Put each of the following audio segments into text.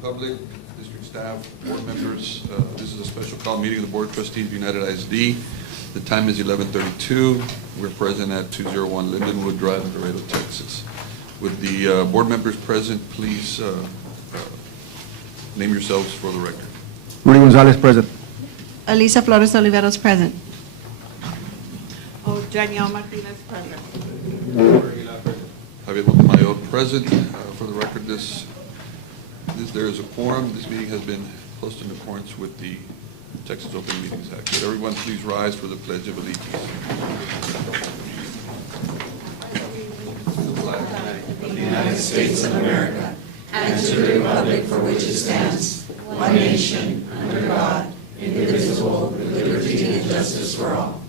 public, district staff, board members. This is a special call meeting of the Board of Trustees of United ISD. The time is 11:32. We're present at 201 Lindenwood Drive, Laredo, Texas. Would the board members present please name yourselves for the record? Rudy Gonzalez, present. Elisa Flores Oliveros, present. Oh, Danielle Martinez, present. Javier Montemayor, present. For the record, there is a quorum. This meeting has been posted in accordance with the Texas Open Meetings Act. Would everyone please rise for the Pledge of Allegiance? Of the United States of America, and to the republic for which it stands, one nation, under God, indivisible, with liberty and justice for all.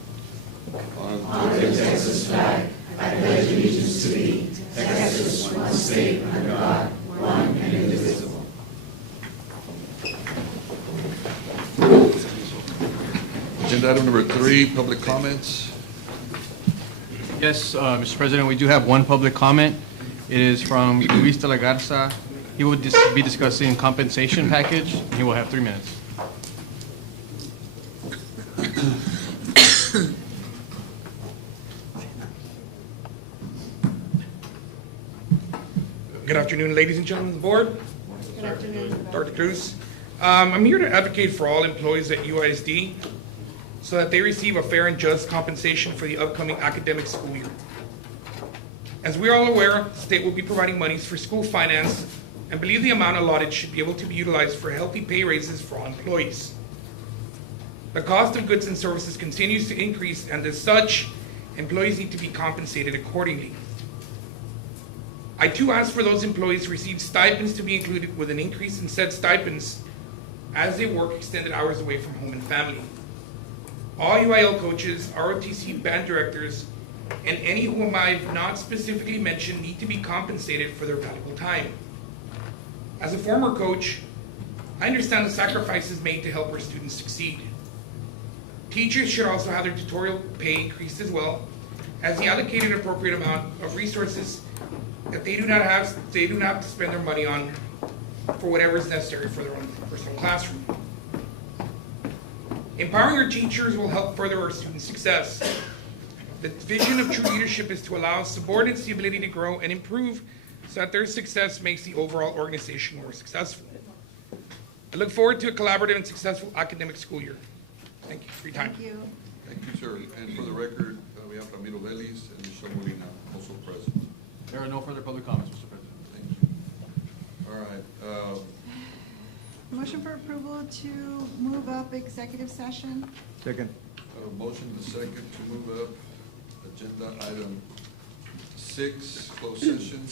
Honor the Texas flag. I pledge allegiance to thee, Texas, one state, under God, one and indivisible. Agenda item number 3, public comments. Yes, Mr. President, we do have one public comment. It is from Luis de la Garza. He will be discussing compensation package. He will have 3 minutes. Good afternoon, ladies and gentlemen of the board. Good afternoon. Dr. Cruz. I'm here to advocate for all employees at UISD so that they receive a fair and just compensation for the upcoming academic school year. As we are all aware, the state will be providing monies for school finance and believe the amount allotted should be able to be utilized for healthy pay raises for all employees. The cost of goods and services continues to increase, and as such, employees need to be compensated accordingly. I too ask for those employees who receive stipends to be included with an increase in said stipends as they work extended hours away from home and family. All UIL coaches, ROTC band directors, and any whom I have not specifically mentioned need to be compensated for their valuable time. As a former coach, I understand the sacrifices made to help our students succeed. Teachers should also have their tutorial pay increased as well, as the allocated appropriate amount of resources that they do not have to spend their money on for whatever is necessary for their own personal classroom. Empowering our teachers will help further our students' success. The vision of true leadership is to allow subordinates the ability to grow and improve so that their success makes the overall organization more successful. I look forward to a collaborative and successful academic school year. Thank you for your time. Thank you. Thank you, sir. And for the record, we have Ramiro Vélez and Michelle Molina also present. There are no further public comments, Mr. President. Thank you. All right. Motion for approval to move up executive session. Second. Motion and a second to move up agenda item 6, closed session.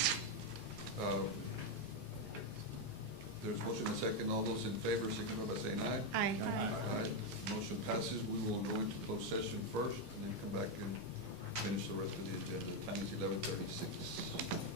There's motion and a second. All those in favor, signify by saying aye. Aye. Aye. Motion passes. We will go into closed session first and then come back and finish the rest of the agenda. The time is 11:36.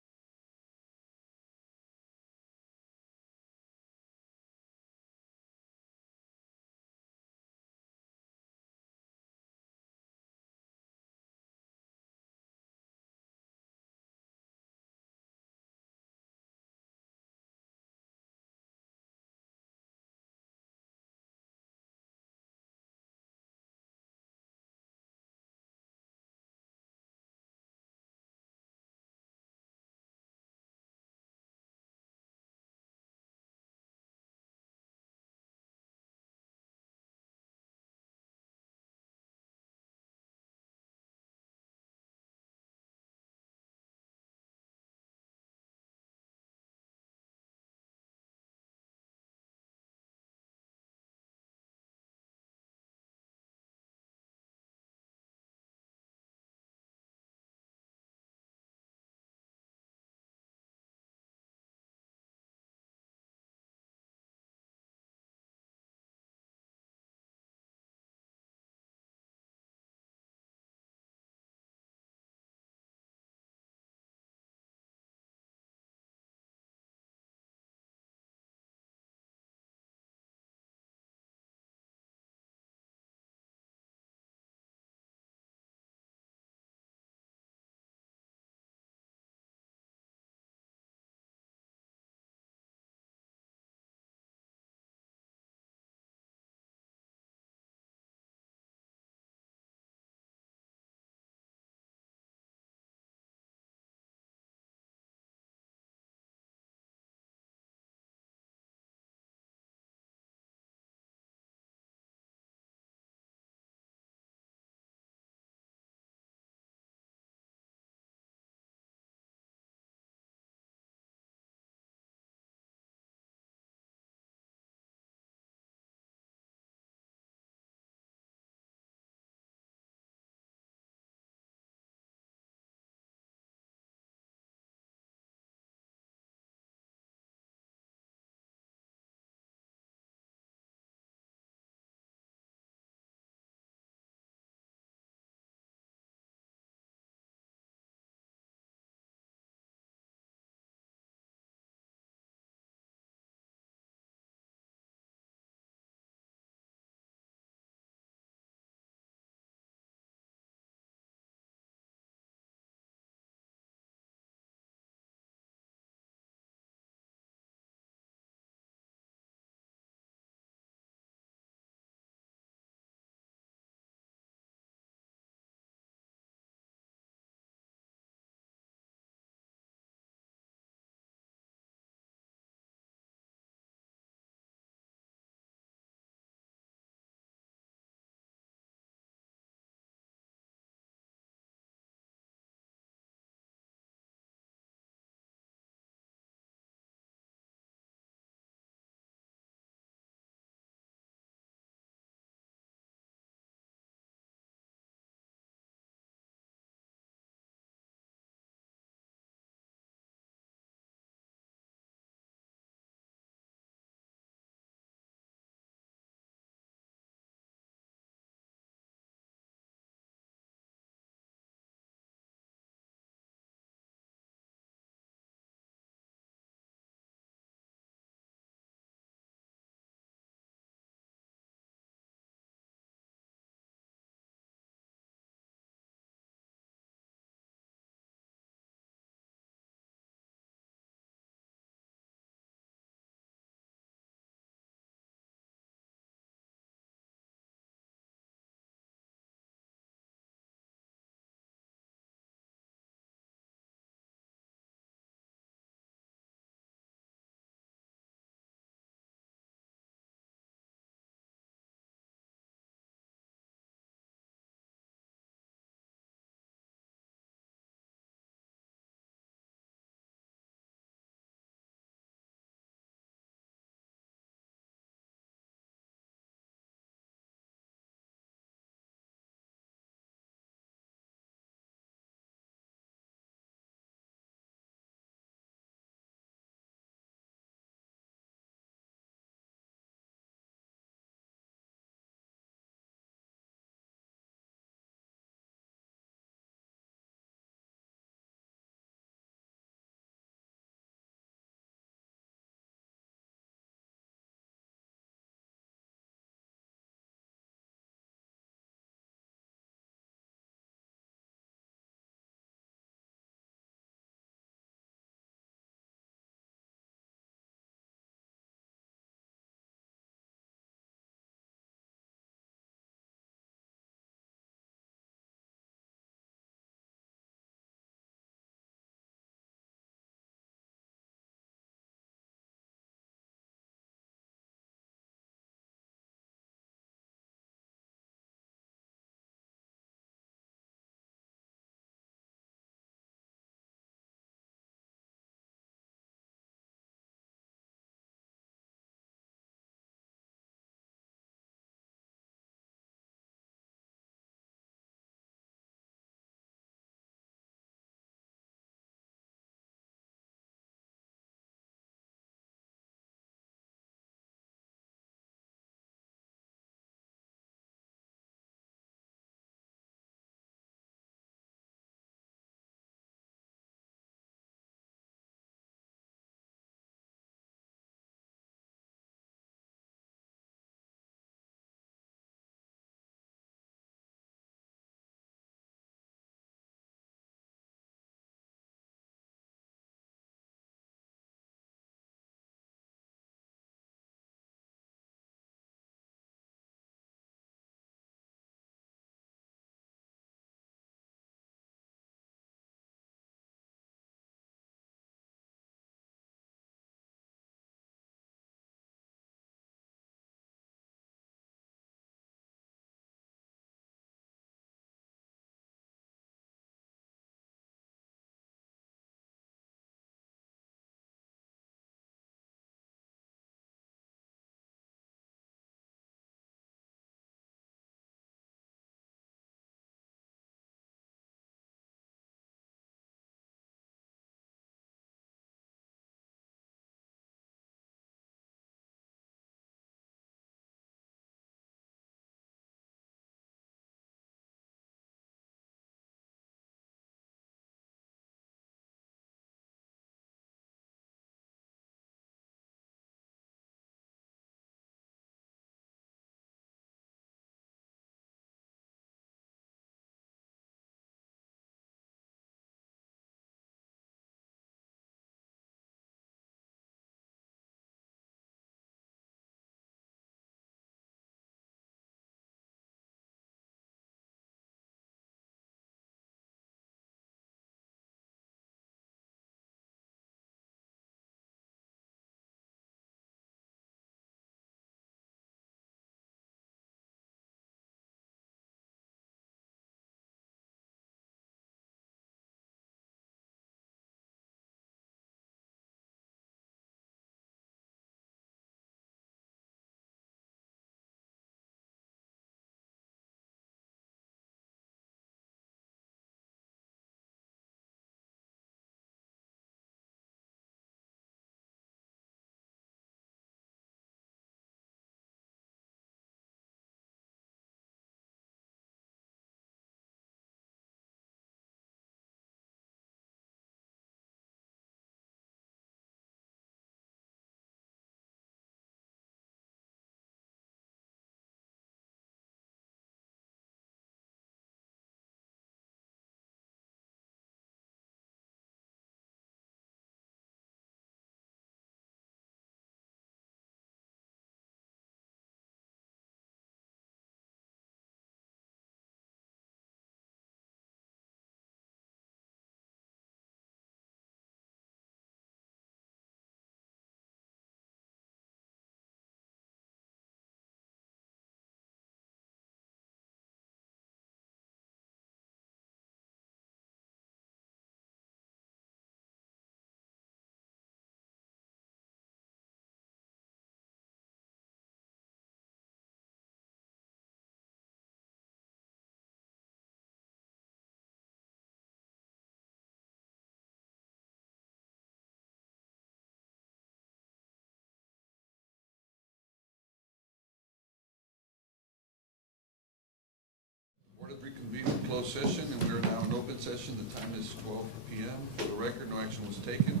closed session, and we are now in open session. The time is 12 p.m. For the record, no action was taken.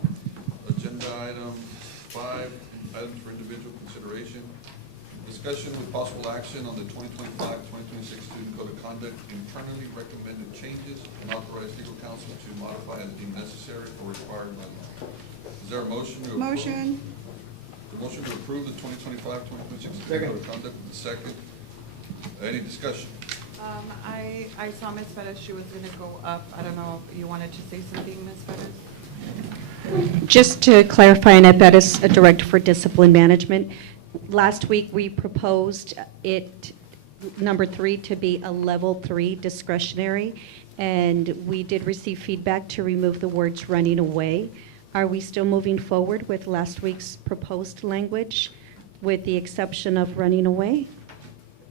Agenda item 5, items for individual consideration. Discussion with possible action on the 2025-2026 Student Code of Conduct, internally recommended changes, and authorize legal counsel to modify as deemed necessary or required by law. Is there a motion to approve? Motion. The motion to approve the 2025-2026 Student Code of Conduct, the second. Any discussion? I saw Ms. Pettis, she was gonna go up. I don't know if you wanted to say something, Ms. Pettis? Just to clarify, Annette Bettis, a Director for Discipline Management. Last week, we proposed it, number 3, to be a level 3 discretionary, and we did receive feedback to remove the words running away. Are we still moving forward with last week's proposed language, with the exception of running away?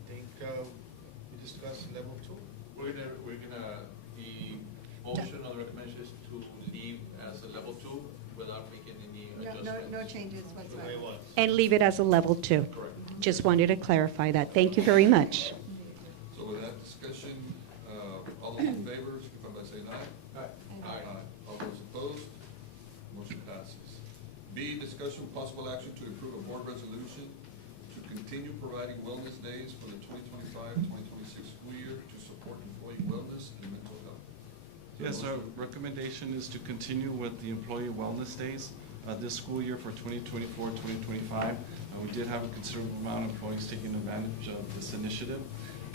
I think we discussed level 2. We're gonna, the motion on the recommendation is to leave as a level 2 without making any adjustments. No changes The way it whatsoever. was. And leave it as a level 2? Correct. Just wanted to clarify that. Thank you very much. So with that discussion, all those in favor, signify by saying aye. Aye. All those opposed, motion passes. B, discussion with possible action to approve a board resolution to continue providing wellness days for the 2025-2026 school year to support employee wellness and mental health. Yes, our recommendation is to continue with the employee wellness days this school year for 2024-2025. We did have a considerable amount of employees taking advantage of this initiative.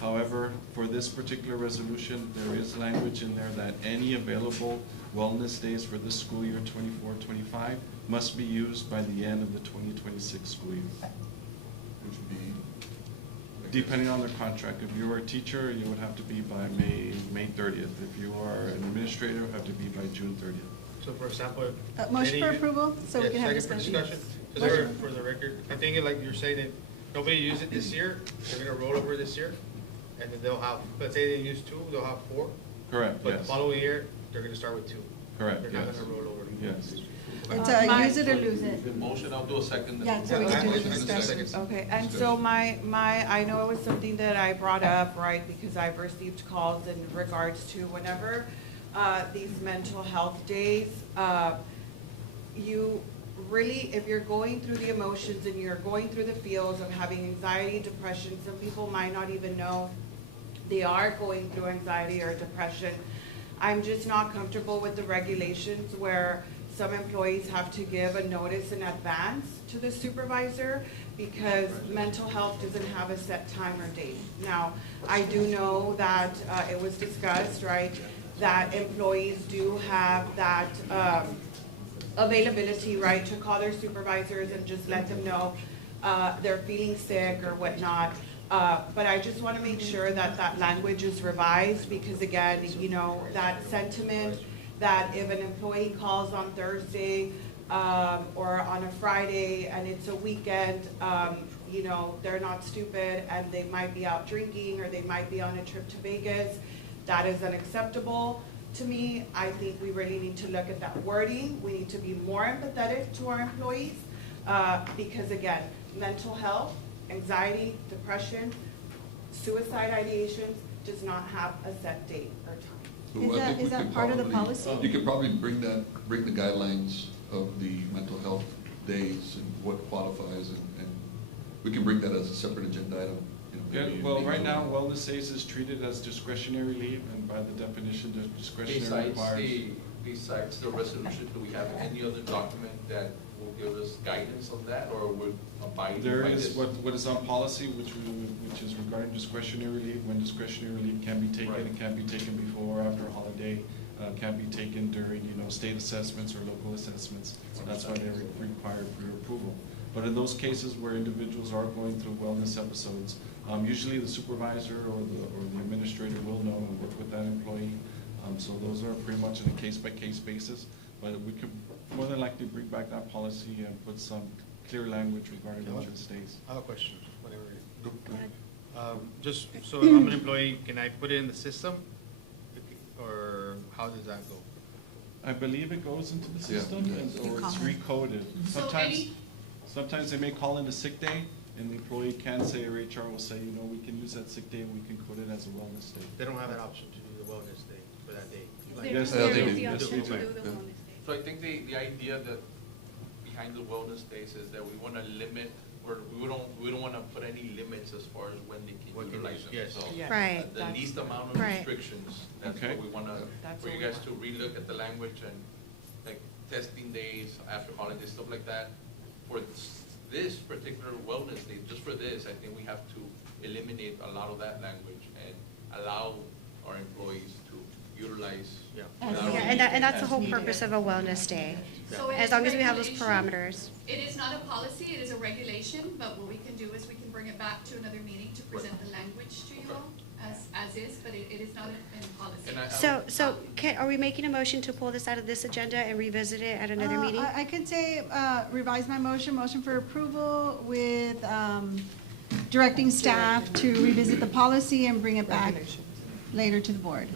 However, for this particular resolution, there is language in there that any available wellness days for this school year 24-25 must be used by the end of the 2026 school year. Which would be? Depending on their contract. If you were a teacher, you would have to be by May 30th. If you are an administrator, it would have to be by June 30th. So for example. Motion for any- approval, so we Yeah, can have second for discussion. Just for the record, I think it like you're saying that nobody used it this year, they're gonna roll over this year, and then they'll have, let's say they use 2, they'll have 4. Correct, But the yes. following year, they're gonna start with 2. Correct, They're not yes. gonna roll over. Yes. It's My- use it or lose it. The motion, I'll do a second. Yeah, so we can do the Motion and a discussion. second. Okay, and so I know it was something that I brought up, right, because I've received calls in regards to whenever these mental health days, you really, if you're going through the emotions and you're going through the feels of having anxiety, depression, some people might not even know they are going through anxiety or depression. I'm just not comfortable with the regulations where some employees have to give a notice in advance to the supervisor because mental health doesn't have a set time or date. Now, I do know that it was discussed, right, that employees do have that availability, right, to call their supervisors and just let them know they're feeling sick or whatnot. But I just want to make sure that that language is revised because again, you know, that sentiment that if an employee calls on Thursday or on a Friday and it's a weekend, you know, they're not stupid and they might be out drinking or they might be on a trip to Vegas, that is unacceptable to me. I think we really need to look at that wording. We need to be more empathetic to our employees because again, mental health, anxiety, depression, suicide ideations does not have a set date or time. Well, I think we Is that could part of the probably- policy? You could probably bring the guidelines of the mental health days and what qualifies, and we can bring that as a separate agenda item. You know, Yeah, maybe- well, maybe right now, we'll- wellness days is treated as discretionary leave, and by the definition, the discretionary Besides the resolution, do we have any other document that will give us guidance on that, or would abide by There this? is what is on policy, which is regarding discretionary leave, when discretionary leave can be taken, Right. it can be taken before or after a holiday, can be taken during, state assessments or local assessments. That's why they're required for your approval. But in those cases where individuals are going through wellness episodes, usually the supervisor or the administrator will know and work with that employee. So those are pretty much on a case-by-case basis, but we could more than likely bring back that policy and put some clear language regarding wellness days. I have a question, whatever. Go ahead. Just, so if I'm an employee, can I put it in the system? Or how does that go? I believe it goes into the Yeah. system, or it's recoded. Sometimes they may call in a sick day, and the employee can say, or HR will say, we can use that sick day, and we can code it as a wellness day. They don't have that option to do the wellness day for that day. Yes, Yeah, they they do. do. Yes, Yes, they they do. do. Yeah. So I think the idea that behind the wellness days is that we want to limit, or we don't want to put any limits as far as when they can What can utilize they- them. yes. So, Yes, Right. The that's- least amount of Right. restrictions, that's Okay. what we want to, That's for what you we guys want. to relook at the language and like testing days after holidays, stuff like that. For this particular wellness day, just for this, I think we have to eliminate a lot of that language and allow our employees to utilize. Yeah. not only And that's the as whole needed. purpose of a wellness day, So it as is long as we have those regulation. parameters. It is not a policy, it is a regulation, but what we can do is we can bring it back to another meeting to present the language to you all as is, but it is not in policy. And So are we making a motion to pull this out of this agenda and revisit it at another meeting? I could say, revise my motion for approval with directing staff to revisit the policy and bring it back later to the board.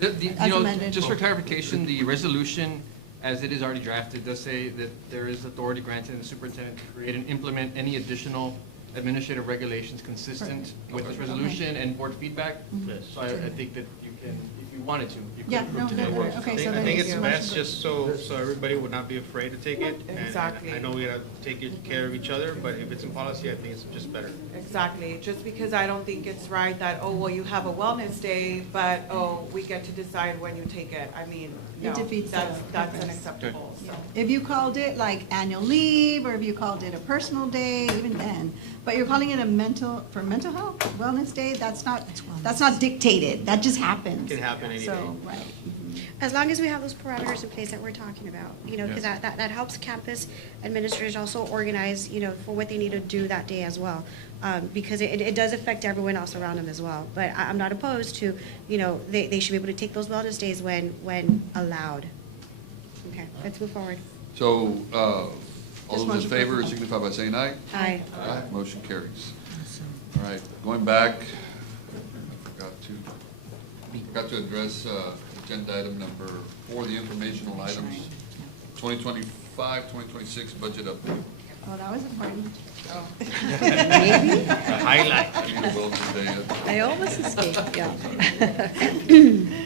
You As know, amended. just for clarification, the resolution, as it is already drafted, does say that there is authority granted to the superintendent to create and implement any additional administrative regulations consistent with this resolution and board feedback. Yes. So I think that you can, if you wanted to, you could Yeah, approve no, today. no, no, okay, so I then think it's it's a best motion. just so everybody would not be afraid to take it. And Exactly. I know we gotta take care of each other, but if it's in policy, I think it's just better. Exactly, just because I don't think it's right that, oh, well, you have a wellness day, but, oh, we get to decide when you take it. I mean, no, It defeats the that's purpose. unacceptable, so. If you called it like annual leave, or if you called it a personal day, even then, but you're calling it a mental health wellness day, that's not dictated, that just happens. It can happen any day. So, right. As long as we have those parameters in place that we're talking about, because that helps campus administrators also organize, for what they need to do that day as well. Because it does affect everyone else around them as well. But I'm not opposed to, they should be able to take those wellness days when allowed. Okay, let's move forward. So, all Just those in motion for favor approval. signify by saying aye. Aye. Aye, motion carries. All right, going back, I forgot to address agenda item number 4, the informational items, 2025, 2026 budget update. Oh, that was important. Maybe? The highlight. Being a wellness day, I almost escaped, yeah.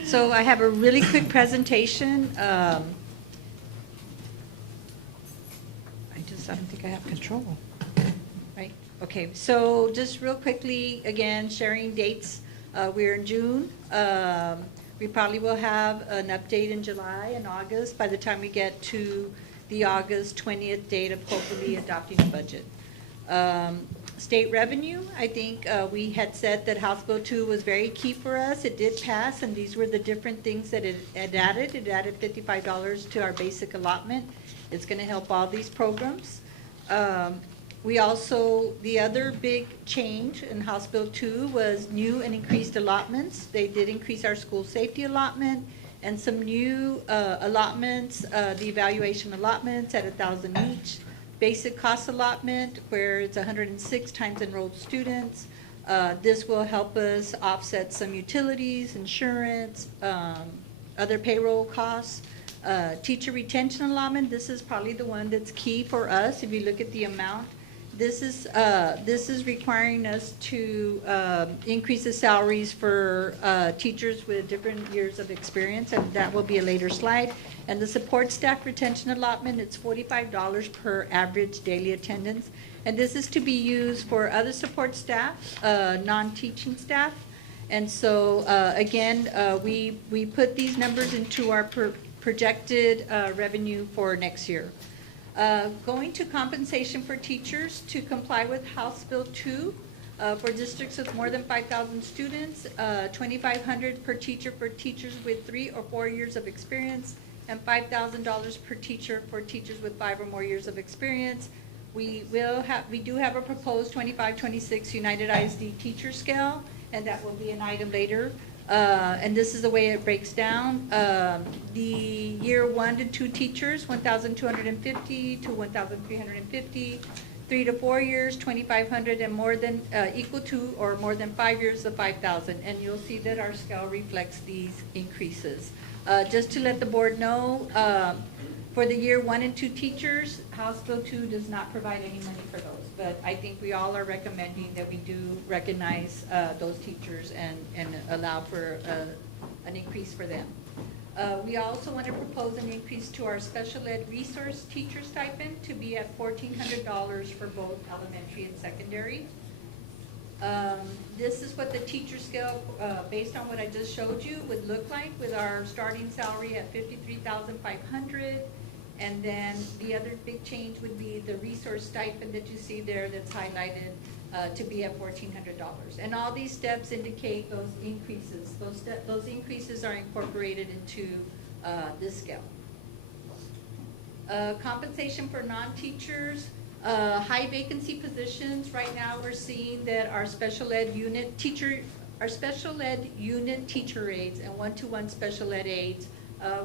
So I have a really quick presentation. I don't think I have control. Right, okay, so just real quickly, again, sharing dates. We're in June. We probably will have an update in July and August by the time we get to the August 20th date of hopefully adopting a budget. State revenue, I think we had said that House Bill 2 was very key for us. It did pass, and these were the different things that it added. It added $55 to our basic allotment. It's going to help all these programs. We also, the other big change in House Bill 2 was new and increased allotments. They did increase our school safety allotment and some new allotments, the evaluation allotments at 1,000 each. Basic cost allotment, where it's 106 times enrolled students. This will help us offset some utilities, insurance, other payroll costs. Teacher retention allotment, this is probably the one that's key for us. If you look at the amount, this is requiring us to increase the salaries for teachers with different years of experience, and that will be a later slide. And the support staff retention allotment, it's $45 per average daily attendance. And this is to be used for other support staff, non-teaching staff. And so, again, we put these numbers into our projected revenue for next year. Going to compensation for teachers to comply with House Bill 2 for districts with more than 5,000 students, $2,500 per teacher for teachers with 3 or 4 years of experience, and $5,000 per teacher for teachers with 5 or more years of experience. We do have a proposed 25-26 United ISD teacher scale, and that will be an item later. And this is the way it breaks down. The year 1 to 2 teachers, 1,250 to 1,350. 3 to 4 years, 2,500, and more than equal to or more than 5 years of 5,000. And you'll see that our scale reflects these increases. Just to let the board know, for the year 1 and 2 teachers, House Bill 2 does not provide any money for those. But I think we all are recommending that we do recognize those teachers and allow for an increase for them. We also want to propose an increase to our special ed resource teacher stipend to be at $1,400 for both elementary and secondary. This is what the teacher scale, based on what I just showed you, would look like with our starting salary at $53,500. And then the other big change would be the resource stipend that you see there that's highlighted to be at $1,400. And all these steps indicate those increases. Those increases are incorporated into this scale. Compensation for non-teachers, high vacancy positions. Right now, we're seeing that our special ed unit teacher aides and one-to-one special ed aides,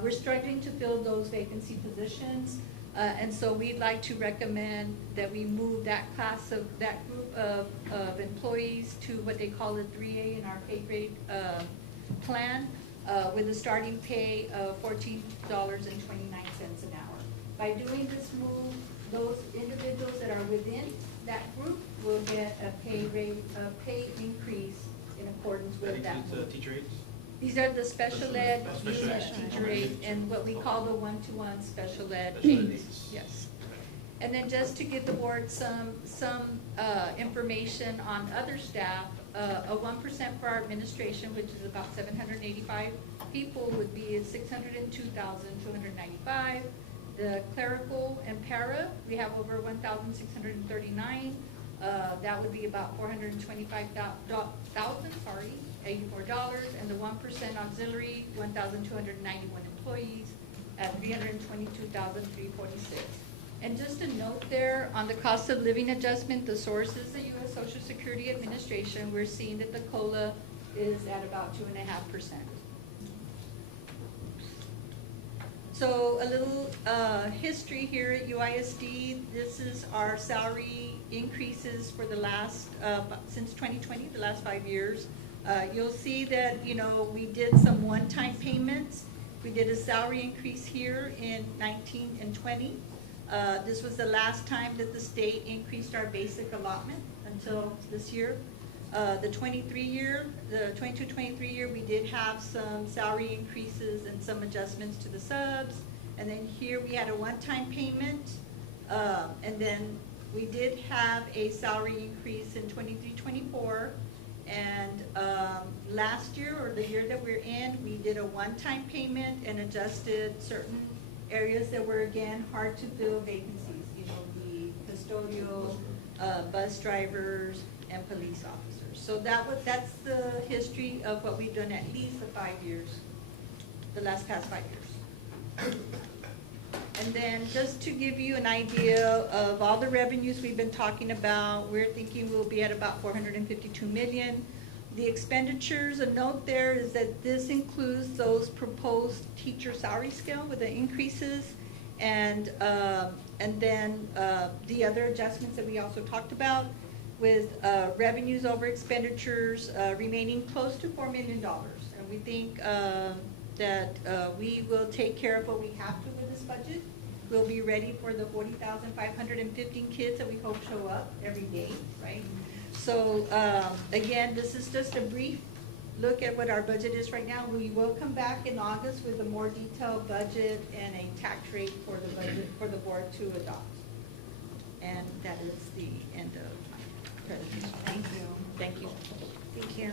we're struggling to fill those vacancy positions. And so we'd like to recommend that we move that group of employees to what they call the 3A in our pay grade plan, with a starting pay of $14.29 an hour. By doing this move, those individuals that are within that group will get a pay increase in accordance with that move. Teacher aides? These are the special ed unit teacher aides and what we call the one-to-one special ed aides. Yes. And then just to give the board some information on other staff, a 1% for our administration, which is about 785 people, would be at $602,295. The clerical and para, we have over 1,639. That would be about $425,000, $84, and the 1% auxiliary, 1,291 employees at $322,346. And just a note there on the cost of living adjustment, the source is the U.S. Social Security Administration. We're seeing that the COLA is at about 2.5%. So a little history here at UISD. This is our salary increases for the last, since 2020, the last 5 years. You'll see that, we did some one-time payments. We did a salary increase here in 19 and 20. This was the last time that the state increased our basic allotment until this year. The 22-23 year, we did have some salary increases and some adjustments to the subs. And then here we had a one-time payment. And then we did have a salary increase in 23-24. And last year, or the year that we're in, we did a one-time payment and adjusted certain areas that were, again, hard to fill vacancies. The custodial, bus drivers, and police officers. So that's the history of what we've done at least the 5 years, the past 5 years. And then just to give you an idea of all the revenues we've been talking about, we're thinking we'll be at about $452 million. The expenditures, a note there is that this includes those proposed teacher salary scale with the increases, and then the other adjustments that we also talked about, with revenues over expenditures remaining close to $4 million. And we think that we will take care of what we have to with this budget. We'll be ready for the 40,515 kids that we hope show up every day, right? So again, this is just a brief look at what our budget is right now. We will come back in August with a more detailed budget and a tax rate for the budget for the board to adopt. And that is the end of my presentation. Thank you. Thank you. Thank you.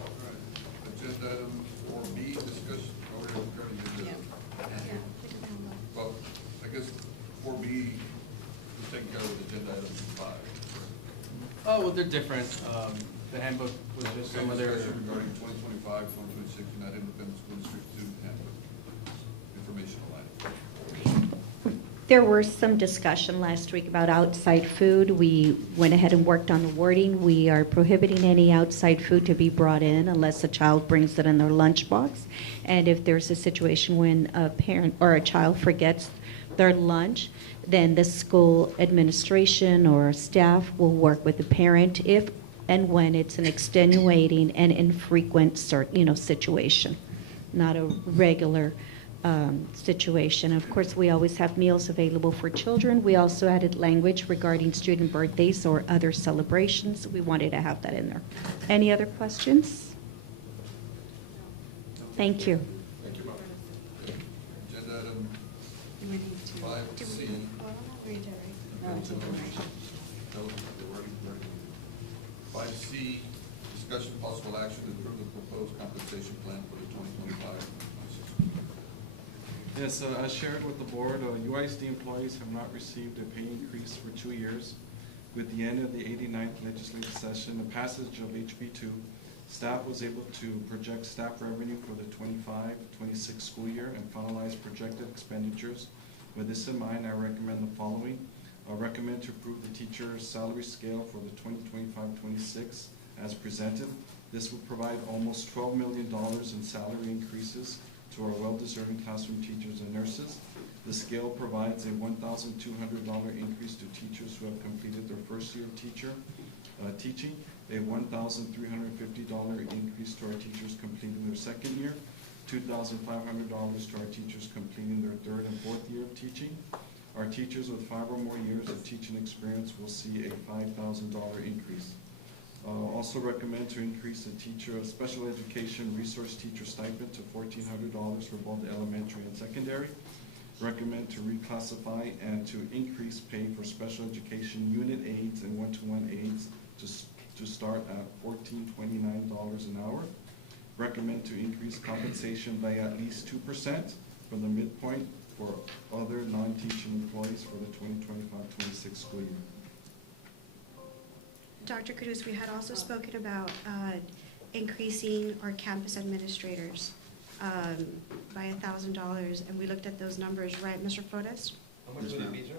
All right. Agenda item 4B, discussion. Oh, we're currently doing this. Well, I guess 4B is taking care of agenda item 5. Oh, well, they're different. The handbook was just some other. Discussion regarding 2025, 2026 United Independent School District Student Handbook. Informational item. There were some discussion last week about outside food. We went ahead and worked on the wording. We are prohibiting any outside food to be brought in unless a child brings it in their lunchbox. And if there's a situation when a parent or a child forgets their lunch, then the school administration or staff will work with the parent if and when it's an extenuating and infrequent situation, not a regular situation. Of course, we always have meals available for children. We also added language regarding student birthdays or other celebrations. We wanted to have that in there. Any other questions? Thank you. Thank you, Bob. Agenda item 5C. No, they weren't ready. 5C, discussion possible action to approve the proposed compensation plan for the 2025. Yes, as shared with the board, UISD employees have not received a pay increase for 2 years. With the end of the 89th legislative session, the passage of HB2, staff was able to project staff revenue for the 25-26 school year and finalize projected expenditures. With this in mind, I recommend the following. I recommend to approve the teacher's salary scale for the 2025-26 as presented. This would provide almost $12 million in salary increases to our well-deserving classroom teachers and nurses. The scale provides a $1,200 increase to teachers who have completed their first year of teaching, a $1,350 increase to our teachers completing their second year, $2,500 to our teachers completing their third and fourth year of teaching. Our teachers with 5 or more years of teaching experience will see a $5,000 increase. Also recommend to increase the teacher special education resource teacher stipend to $1,400 for both elementary and secondary. Recommend to reclassify and to increase pay for special education unit aides and one-to-one aides to start at $1,429 an hour. Recommend to increase compensation by at least 2% from the midpoint for other non-teaching employees for the 2025-26 school year. Dr. Cruz, we had also spoken about increasing our campus administrators by $1,000, and we looked at those numbers, right, Mr. Flores? How much would it be, sir?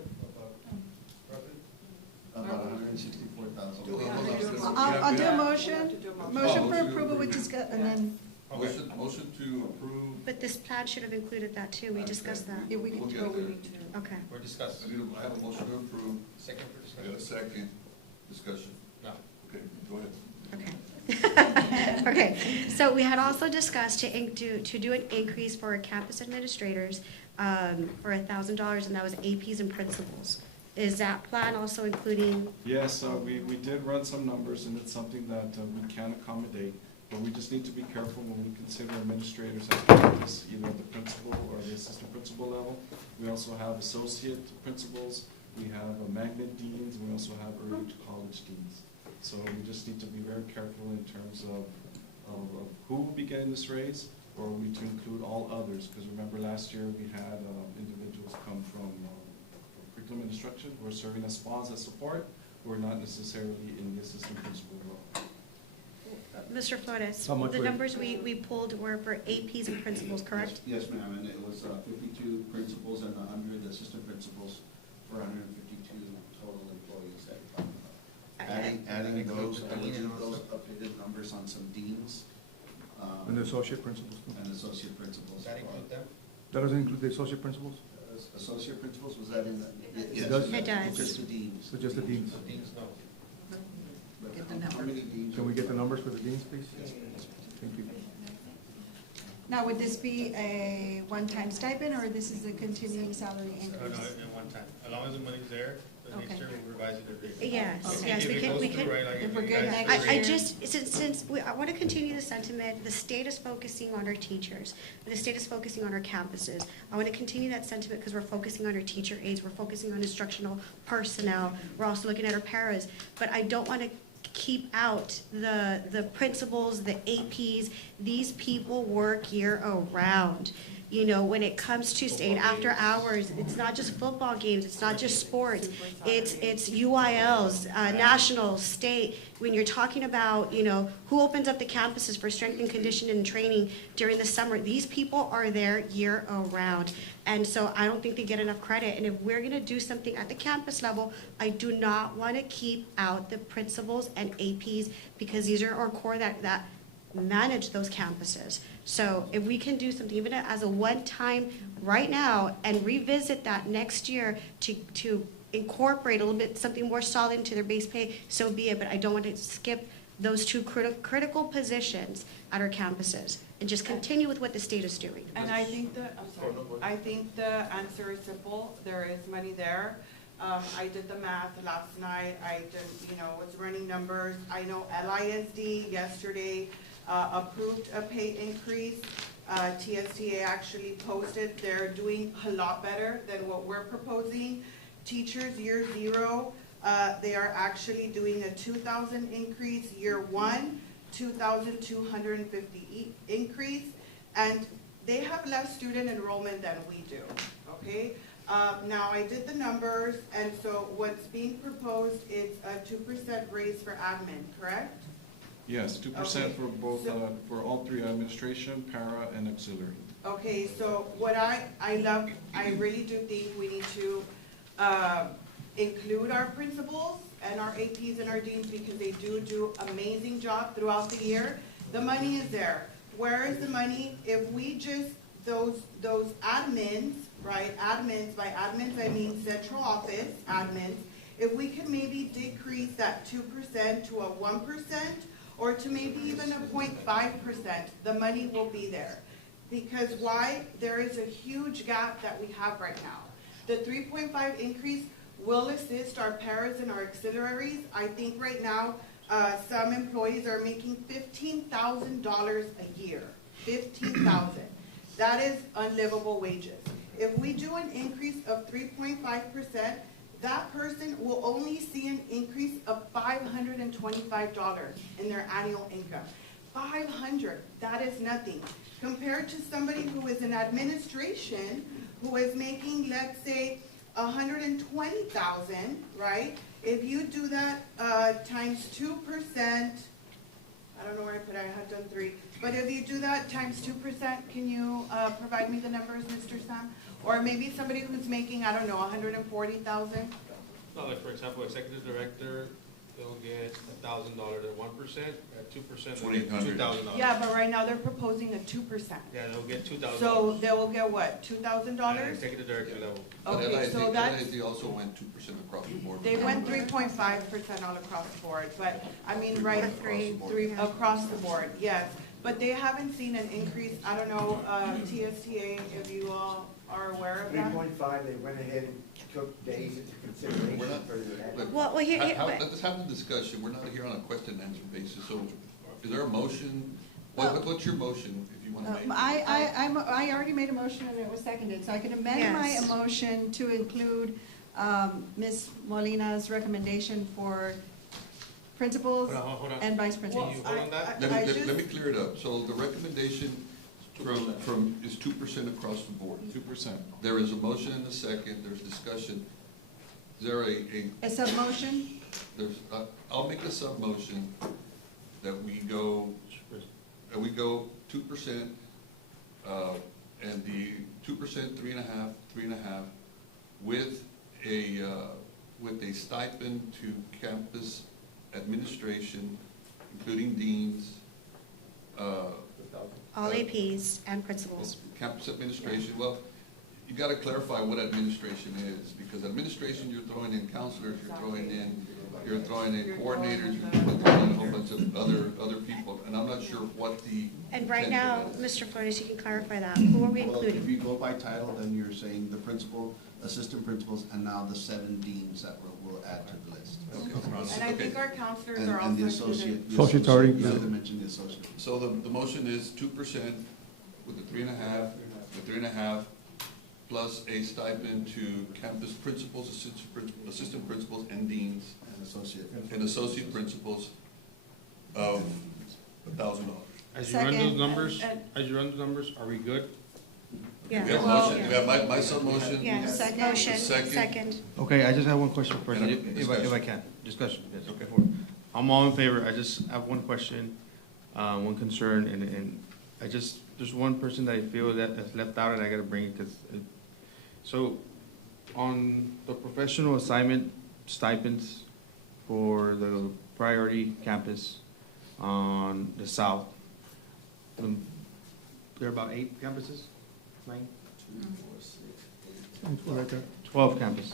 About 164,000. I'll do a motion for approval with discuss, and then, Motion to approve. But this plan should have included that too, we discussed that. if we can We'll get go, we there. need to. Okay. We're discussing. I have a motion to approve. Second for I got a discussion? second discussion. No. Okay, go ahead. Okay. Okay, so we had also discussed to do an increase for our campus administrators for $1,000, and that was APs and principals. Is that plan also including? Yes, we did run some numbers, and it's something that we can accommodate, but we just need to be careful when we consider administrators as campus, either at the principal or the assistant principal level. We also have associate principals, we have magnet deans, and we also have early college deans. So we just need to be very careful in terms of who will be getting this raise, or are we to include all others? Because remember last year we had individuals come from curriculum and instruction who are serving as spawns as support, who are not necessarily in the assistant principal role. Mr. Flores, How much the were- numbers we pulled were for APs and principals, correct? Yes, ma'am, and it was 52 principals and 100 assistant principals for 152 total employees that we're talking about. Adding those updated numbers on some deans. And the associate principals too? And associate principals. That include them? That doesn't include the associate principals? Associate principals, was that in the? It does? It does. Just the deans. So just the deans? The deans, no. How many deans? Can we get the numbers for the deans, please? Thank you. Now, would this be a one-time stipend, or this is a continuing salary No, increase? at one time. As long as the money's there, the next Okay. year we'll revise it every year. Yes, Okay. yes, If we it can, goes we through, can. right, like If we're you good guys next agree. I just, since I want to continue the sentiment, the state is focusing on our teachers, the state is focusing on our campuses. I want to continue that sentiment because we're focusing on our teacher aides, we're focusing on instructional personnel, we're also looking at our paras. But I don't want to keep out the principals, the APs. These people work year-round. You know, when it comes to state after hours, it's not just football games, it's not just sports, it's UILs, national, state. When you're talking about, you know, who opens up the campuses for strength and conditioning and training during the summer, these people are there year-round. And so I don't think they get enough credit. And if we're gonna do something at the campus level, I do not wanna keep out the principals and APs because these are our core that manage those campuses. So if we can do something, even as a one-time right now, and revisit that next year to incorporate a little bit, something more solid into their base pay, so be it, but I don't want to skip those two critical positions at our campuses, and just continue with what the state is doing. And I think I think the answer is simple, there is money there. I did the math last night, was running numbers. I know LISD yesterday approved a pay increase. TSTA actually posted, they're doing a lot better than what we're proposing. Teachers, year zero, they are actually doing a 2,000 increase. Year one, 2,250 increase, and they have less student enrollment than we do, okay? Now, I did the numbers, and so what's being proposed is a 2% raise for admin, correct? Yes, 2% Okay. for both, for all three, administration, para, and auxiliary. Okay, so what I really do think we need to include our principals and our APs and our deans because they do amazing job throughout the year. The money is there. Where is the money? If we just, those admins, right, admins, by admins I mean central office admins, if we could maybe decrease that 2% to a 1% or to maybe even a 0.5%, the money will be there. Because why? There is a huge gap that we have right now. The 3.5 increase will assist our paras and our auxiliaries. I think right now, some employees are making $15,000 a year. $15,000. That is unlivable wages. If we do an increase of 3.5%, that person will only see an increase of $525 in their annual income. $500, that is nothing. Compared to somebody who is in administration, who is making, let's say, $120,000, right? If you do that times 2%, I don't know where I put it, I had done 3. But if you do that times 2%, can you provide me the numbers, Mr. Sam? Or maybe somebody who's making, I don't know, $140,000? No, like for example, executive director, they'll get $1,000 at 1%, at 2%, they'll get $2,800. $2,000. Yeah, but right now they're proposing a 2%. Yeah, they'll get $2,000. So they will get what, At $2,000? executive director level. Okay, so that's, LISD also went 2% across the board. they went 3.5% all across the board, but I mean, right, three across the board, yes. But they haven't seen an increase, I don't know, TSTA, if you all are aware of that? 3.5, they went ahead and took days into consideration We're not- for that. Look, Well, here, Let's have the discussion, we're not here on a question and answer basis, so is there a motion? What's your motion, if you want to make? I already made a motion and it was seconded, so I can amend my Yes. motion to include Ms. Molina's recommendation for principals Hold on. and vice Can principals. you hold on that? Let me clear it up. So the recommendation is 2% across the board. 2%. There is a motion and a second, there's discussion. Is there A sub-motion? I'll make a sub-motion that we go 2%, and the 2%, 3.5, with a stipend to campus administration, including deans, all APs and principals. campus administration. Well, you got to clarify what administration is, because administration, you're throwing in counselors, you're throwing in coordinators, you're throwing in a whole bunch of other people, and I'm not sure what the. And right intent now, of that is. Mr. Flores, you can clarify that. Who are we Well, if including? you go by title, then you're saying the principal, assistant principals, and now the 7 deans that we'll add to the list. And I think our counselors And are and the also included. associate. Associates already You have to included. mention the associate. So the motion is 2% with the 3.5, plus a stipend to campus principals, assistant principals, and deans, And associate principals of $1,000. As you run those Second. numbers, are we good? We have a Yeah. motion, we have my sub-motion. Yes, Second. motion, Second. second. Okay, I just have one question first, And a if I discussion. can. Discussion, yes, okay. I'm all in favor, I just have one question, one concern, and there's one person that I feel that's left out, and I gotta bring it, so, on the professional assignment stipends for the priority campus on the south, there are about 8 campuses? 9? 12 campuses.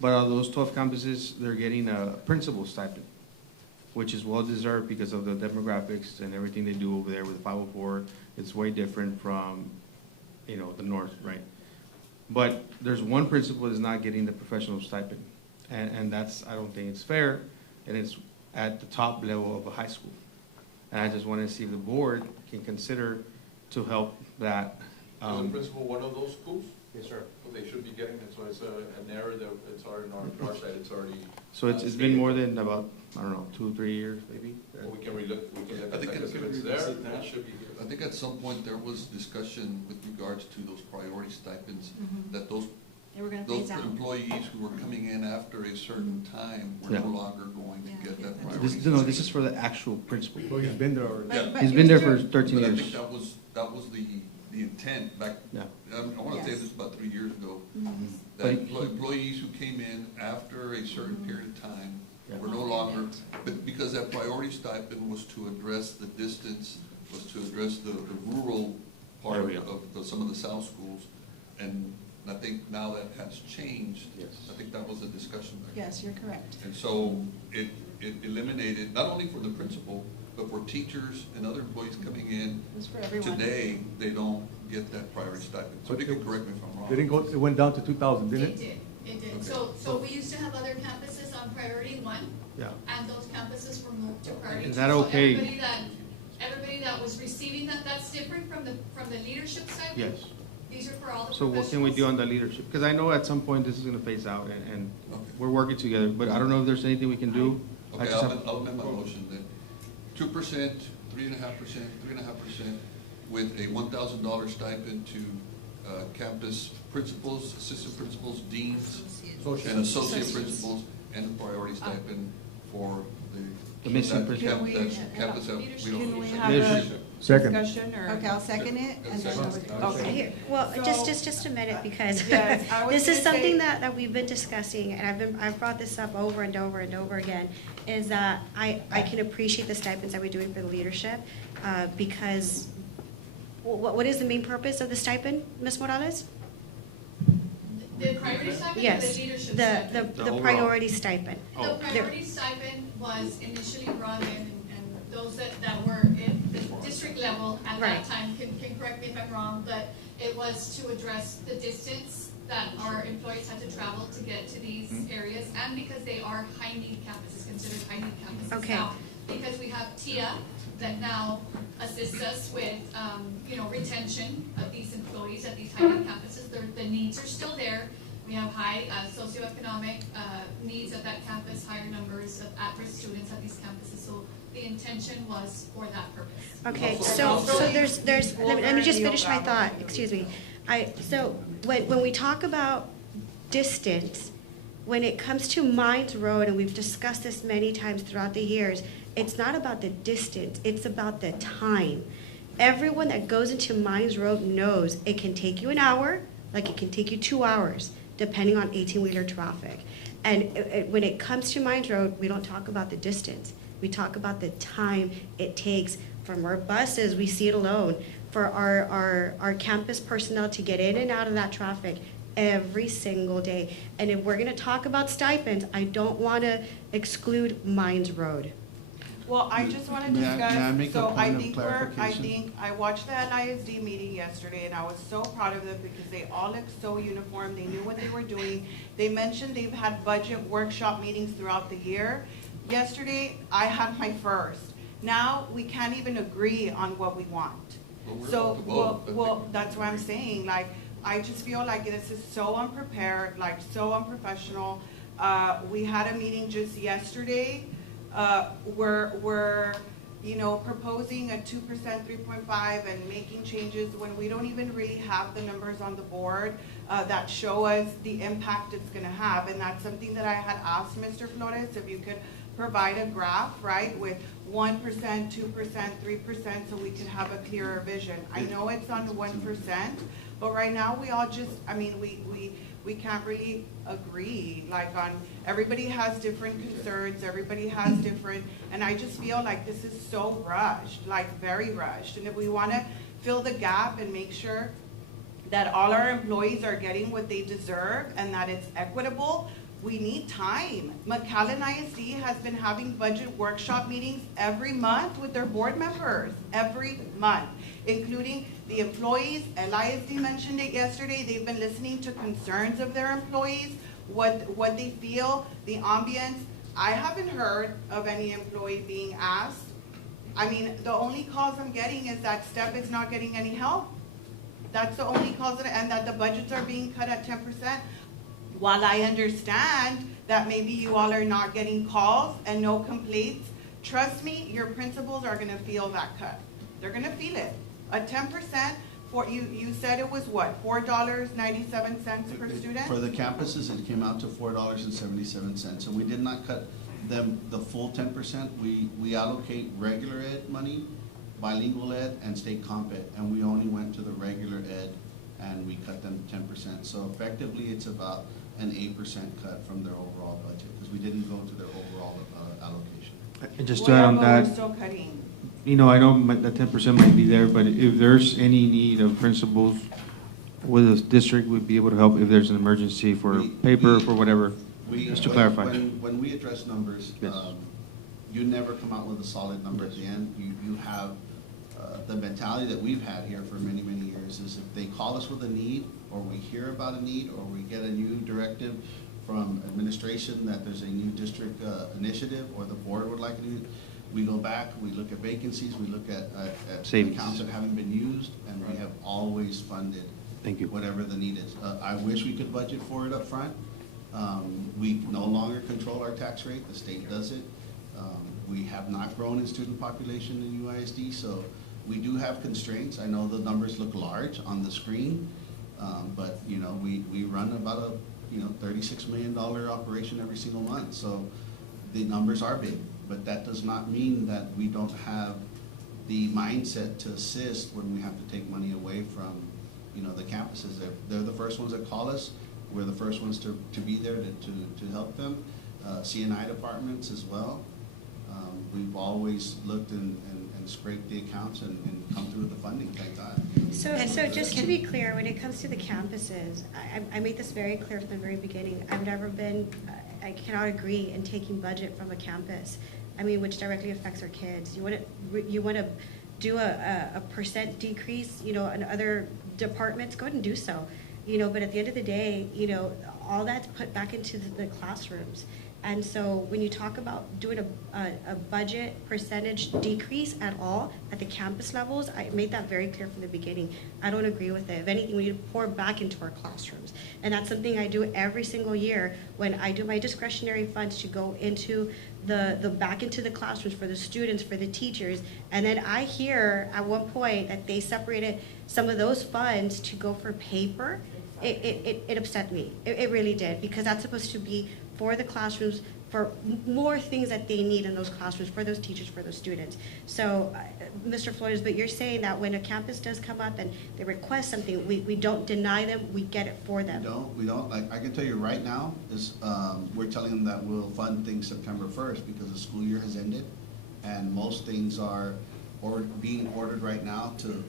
But out of those 12 campuses, they're getting a principal stipend, which is well-deserved because of the demographics and everything they do over there with the 504. It's way different from, the north, right? But there's one principal that's not getting the professional stipend, and that's, I don't think it's fair, and it's at the top level of a high school. And I just want to see if the board can consider to help that, Is the principal one of those schools? Yes, sir. Well, they should be getting it, so it's an error that it's already on our side, it's already. so it's been more than about, I don't know, 2-3 years maybe? Well, we can relook, we can look I at think that, it's- because if it's there, it should be I think at some point there was discussion with regards to those priority stipends, Mhm. that those They were gonna those phase out. employees who were coming in after a certain time were no Yeah. longer going to Yeah. get that This- priority. No, this is for the actual principal. So he's been there already. Yeah. But He's been there for Mr. 13 But I years. think that was the intent back, Yeah. I want to say Yes. this was about 3 years ago, Mhm. that employees who came in after a certain period of time Yeah. were no longer, but because that priority stipend was to address the distance, was to address the rural part Area. of some of the south schools, and I think now that has changed. Yes. I think that was the discussion there. Yes, you're correct. And so it eliminated, not only for the principal, but for teachers and other employees coming in. It was for everyone. Today, they don't get that priority stipend. So you can correct me if I'm wrong. They didn't go, it went down to 2,000, didn't It it? did, it did. Okay. So we used to have other campuses on priority one, Yeah. and those campuses were moved to priority two. Is that okay? So everybody that was receiving that's different from the leadership side? Yes. These are for all the So what can we do professionals? on the leadership? Because I know at some point this is gonna phase out and Okay. we're working together, but I don't know if there's anything we can do. I Okay, just have- I'll amend my motion then. 2%, 3.5%, 3.5%, with a $1,000 stipend to campus principals, assistant principals, deans, and associate principals, and a priority stipend for The missing that principal. camp- that campus that we don't. Can we have a Leadership. Second. discussion or? Okay, I'll second it, and then. Okay. Here, well, So- just a minute, because Yes, I was this is gonna say- something that we've been discussing, and I've brought this up over and over and over again, is that I can appreciate the stipends that we're doing for the leadership, because what is the main purpose of the stipend, Ms. Morales? The priority stipend or Yes, the leadership the, stipend? the priority stipend. The Oh. priority stipend was initially brought in, and those that were in the district level at that Right. time can correct me if I'm wrong, but it was to address the distance that our employees had to travel to get to these Mm-hmm. areas, and because they are high-need campuses, considered high-need campuses Okay. now. Because we have TIA that now assists us with, retention of these employees at these high-need campuses. The needs are still there. We have high socioeconomic needs at that campus, higher numbers of at-risk students at these campuses. So the intention was for that purpose. Okay, Also- so let me just finish my thought, excuse me. So when we talk about distance, when it comes to Mines Road, and we've discussed this many times throughout the years, it's not about the distance, it's about the time. Everyone that goes into Mines Road knows it can take you an hour, like it can take you 2 hours, depending on 18-wheeler traffic. And when it comes to Mines Road, we don't talk about the distance. We talk about the time it takes from our buses, we see it alone, for our campus personnel to get in and out of that traffic every single day. And if we're gonna talk about stipends, I don't wanna exclude Mines Road. Well, I just want to May I make discuss, a so I point of think clarification? I watched the LISD meeting yesterday, and I was so proud of them because they all looked so uniform, they knew what they were doing. They mentioned they've had budget workshop meetings throughout the year. Yesterday, I had my first. Now, we can't even agree on what we want. Well, we're So, about to vote. well, that's what I'm saying, like, I just feel like this is so unprepared, like, so unprofessional. We had a meeting just yesterday, we're, proposing a 2%, 3.5, and making changes when we don't even really have the numbers on the board that show us the impact it's gonna have. And that's something that I had asked Mr. Flores, if you could provide a graph, right, with 1%, 2%, 3%, so we could have a clearer vision. I know it's on 1%, but right now we all just, we can't really agree, like everybody has different concerns, everybody has different, and I just feel like this is so rushed, like very rushed. And if we wanna fill the gap and make sure that all our employees are getting what they deserve and that it's equitable, we need time. McAllen ISD has been having budget workshop meetings every month with their board members, every month, including the employees. LISD mentioned it yesterday. They've been listening to concerns of their employees, what they feel, the ambience. I haven't heard of any employee being asked. The only calls I'm getting is that STEP is not getting any help. That's the only cause, and that the budgets are being cut at 10%. While I understand that maybe you all are not getting calls and no complaints, trust me, your principals are gonna feel that cut. They're gonna feel it. A 10% for, you said it was what, $4.97 per student? For the campuses, it came out to $4.77, and we did not cut them the full 10%. We allocate regular ed money, bilingual ed, and state comp ed, and we only went to the regular ed, and we cut them 10%. So effectively, it's about an 8% cut from their overall budget, because we didn't go to their overall allocation. And just to add on Well, that, we're still cutting. you know, I know the 10% might be there, but if there's any need of principals, with the district would be able to help if there's an emergency for paper, for whatever, just to clarify. When we address numbers, Yes. you never come out with a solid number at the end. You have, the mentality that we've had here for many, many years is if they call us with a need, or we hear about a need, or we get a new directive from administration that there's a new district initiative, or the board would like to do, we go back, we look at vacancies, we look at Savings. accounts that haven't been used, and we have always funded Thank you. whatever the need is. I wish we could budget for it up front. We no longer control our tax rate, the state does it. We have not grown in student population in UISD, so we do have constraints. I know the numbers look large on the screen, but, you know, we run about a, $36 million operation every single month, so the numbers are big, but that does not mean that we don't have the mindset to assist when we have to take money away from, the campuses. They're the first ones that call us. We're the first ones to be there to help them. C&I departments as well. We've always looked and scraped the accounts and come through with the funding, thank God. So just to be clear, when it comes to the campuses, I made this very clear from the very beginning. I've never been, I cannot agree in taking budget from a campus, which directly affects our kids. You want to do a percent decrease, in other departments, go ahead and do so. But at the end of the day, all that's put back into the classrooms. And so when you talk about doing a budget percentage decrease at all at the campus levels, I made that very clear from the beginning. I don't agree with it. If anything, we need to pour back into our classrooms. And that's something I do every single year when I do my discretionary funds to go into the back into the classrooms for the students, for the teachers. And then I hear at one point that they separated some of those funds to go for paper. It upset me. It really did, because that's supposed to be for the classrooms, for more things that they need in those classrooms, for those teachers, for those students. So, Mr. Flores, but you're saying that when a campus does come up and they request something, we don't deny them, we get it for them. We don't. Like, I can tell you right now, is we're telling them that we'll fund things September 1st because the school year has ended, and most things are being ordered right now to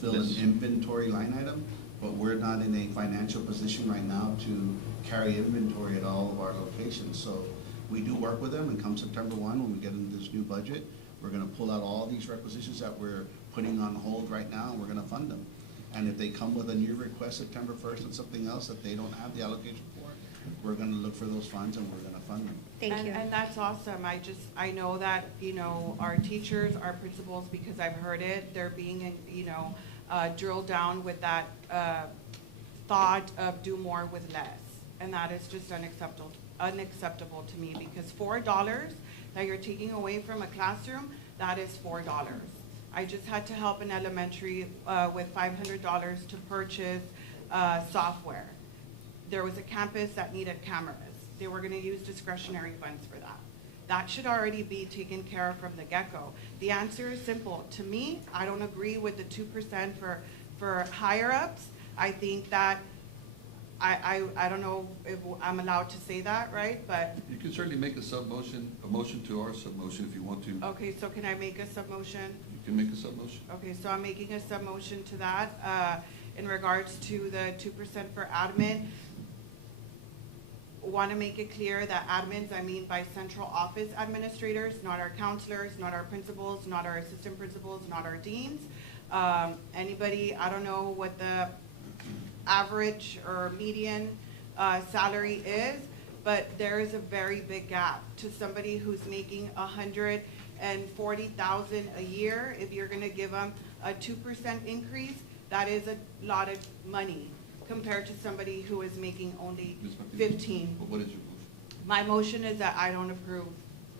fill an inventory line item, but we're not in a financial position right now to carry inventory at all of our locations. So we do work with them, and come September 1, when we get into this new budget, we're gonna pull out all these requisitions that we're putting on hold right now, and we're gonna fund them. And if they come with a new request September 1st and something else that they don't have the allocation for, we're gonna look for those funds and we're gonna fund them. Thank you. And that's awesome. I know that, our teachers, our principals, because I've heard it, they're being, drilled down with that thought of do more with less. And that is just unacceptable to me, because $4 that you're taking away from a classroom, that is $4. I just had to help an elementary with $500 to purchase software. There was a campus that needed cameras. They were gonna use discretionary funds for that. That should already be taken care of from the get-go. The answer is simple. To me, I don't agree with the 2% for higher-ups. I think that, I don't know if I'm allowed to say that, right? But, You can certainly make a motion to our sub-motion if you want to. okay, so can I make a sub-motion? You can make a sub-motion. Okay, so I'm making a sub-motion to that, in regards to the 2% for admin. Want to make it clear that admins, I mean by central office administrators, not our counselors, not our principals, not our assistant principals, not our deans. Anybody, I don't know what the average or median salary is, but there is a very big gap to somebody who's making $140,000 a year. If you're going to give them a 2% increase, That is a lot of money compared to somebody who is making only Ms. Martinez, 15. What is your motion? My motion is that I don't approve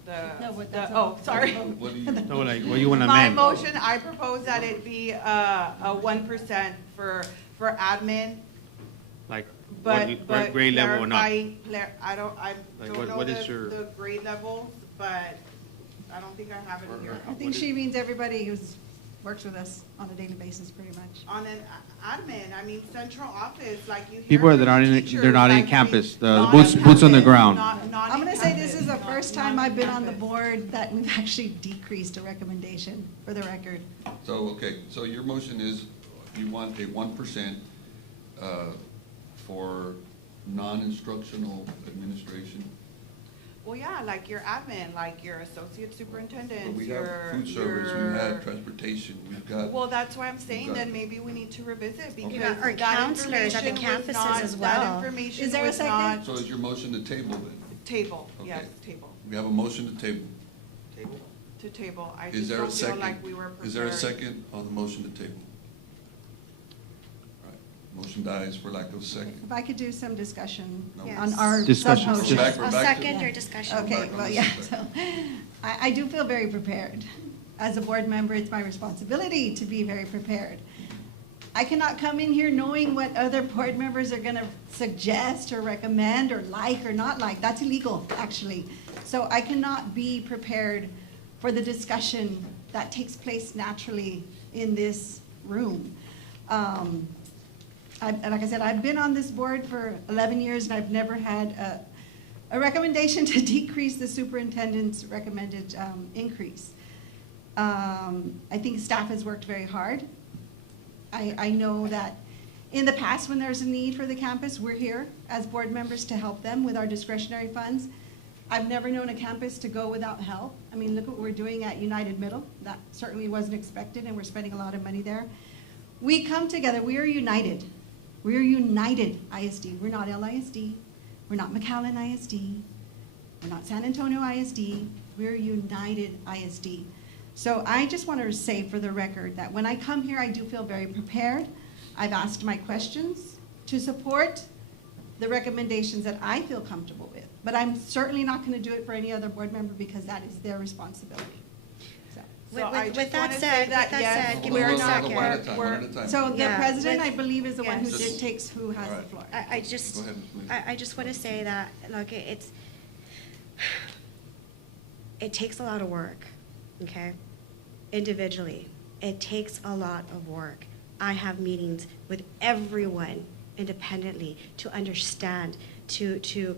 No, but the, that's oh, sorry. What do you? No, like, what do you want to My amend? motion, I propose that it be a 1% for admin, Like, but, what grade level or not? I don't Like, know what is your- the grade levels, but I don't think I have it here. I think she means everybody who's, works with us on a daily basis, pretty much. On an admin, I mean, central office, like you hear. People that from aren't in, teachers, they're not in like, campus, the not boots in on the campus, ground. not I'm in gonna say this campus, is the not- first not time in I've been on the campus. board that we've actually decreased a recommendation, for the record. So, okay, so your motion is you want a 1% for non-instructional administration? Well, yeah, like your admin, like your associate But superintendent, we your. have food service, we have transportation, we've got. Well, that's why I'm saying got- then maybe we need to revisit because You got our that counselors at the information was campuses not- as That well. information Is there a was second? not So is your motion to table then? table, Okay. yes, table, We have a motion to table. to table. I Is just there a don't feel second? like we were prepared. Is there a second on the motion to table? All right, motion dies for lack of a second. If I could do some discussion No. on Yes. our Discussion. sub-motion. We're back I'll to- second your discussion. Okay, back on well, the yeah, subject. so, I do feel very prepared. As a board member, it's my responsibility to be very prepared. I cannot come in here knowing what other board members are gonna suggest or recommend or like or not like. That's illegal, actually. So I cannot be prepared for the discussion that takes place naturally in this room. Like I said, I've been on this board for 11 years, and I've never had a recommendation to decrease the superintendent's recommended increase. I think staff has worked very hard. I know that in the past, when there's a need for the campus, we're here as board members to help them with our discretionary funds. I've never known a campus to go without help. I mean, look what we're doing at United Middle. That certainly wasn't expected, and we're spending a lot of money there. We come together, we are united. We are united ISD. We're not LISD. We're not McAllen ISD. We're not San Antonio ISD. We're United ISD. So I just want to say for the record that when I come here, I do feel very prepared. I've asked my questions to support the recommendations that I feel comfortable with. But I'm certainly not going to do it for any other board member because that is their responsibility. So. So I With just that wanna said, say with that, that yes, said, give me we're one not- second. One at a time, one at a time. So the Yeah, president, I with- believe, is the one who yes. dictates who has All the right. floor. I just, Go ahead, Ms. Williams. I just want to say that, look, it takes a lot of work, okay? Individually, it takes a lot of work. I have meetings with everyone independently to understand, to